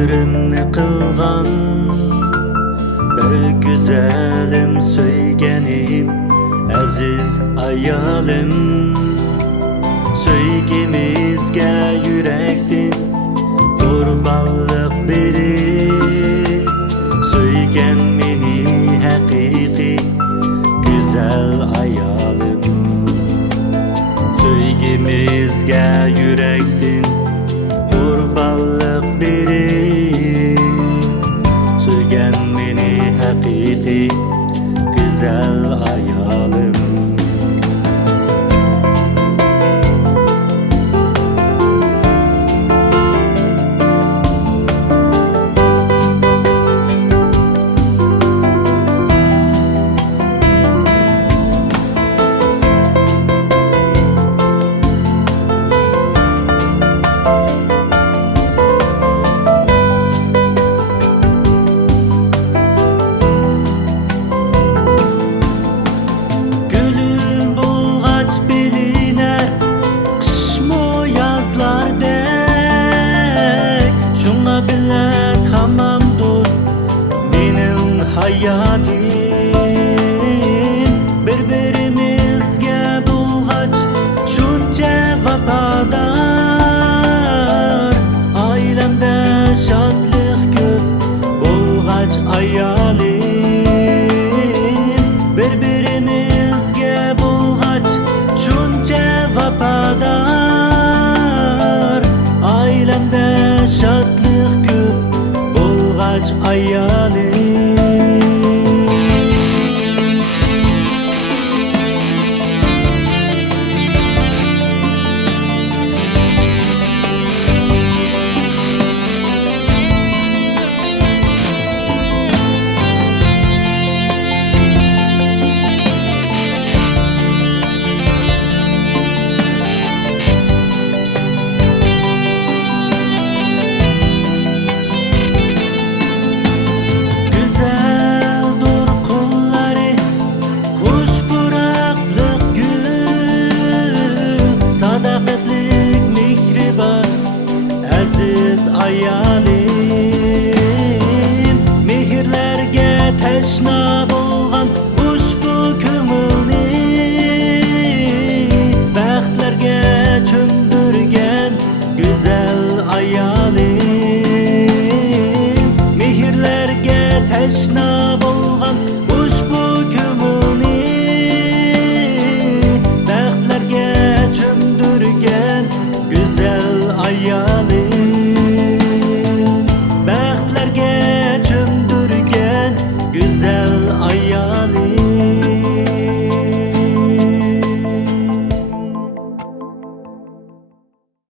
qadrimni qilgan bir güzelim söygenim aziz ayolim söygimizga yurakdan qurbanlik berib söygen meni haqiqiy güzel ayolim söygimizga yurakdan qurbanlik berib söygen meni haqiqiy güzel ayolim. Hayatim birbirimizga bulg'ach shuncha vafodor oilamda shodlik ko'p bulg'ach ayolim birbirimizga bulg'ach shuncha vafodor oilamda shodlik ko'p bulg'ach ayolim. Aziz ayolim mehrlarga tashna bo'lgan ushbu ko'ngilni baxtlarga cho'mdirgan go'zal ayolim mehrlarga tashna bo'lgan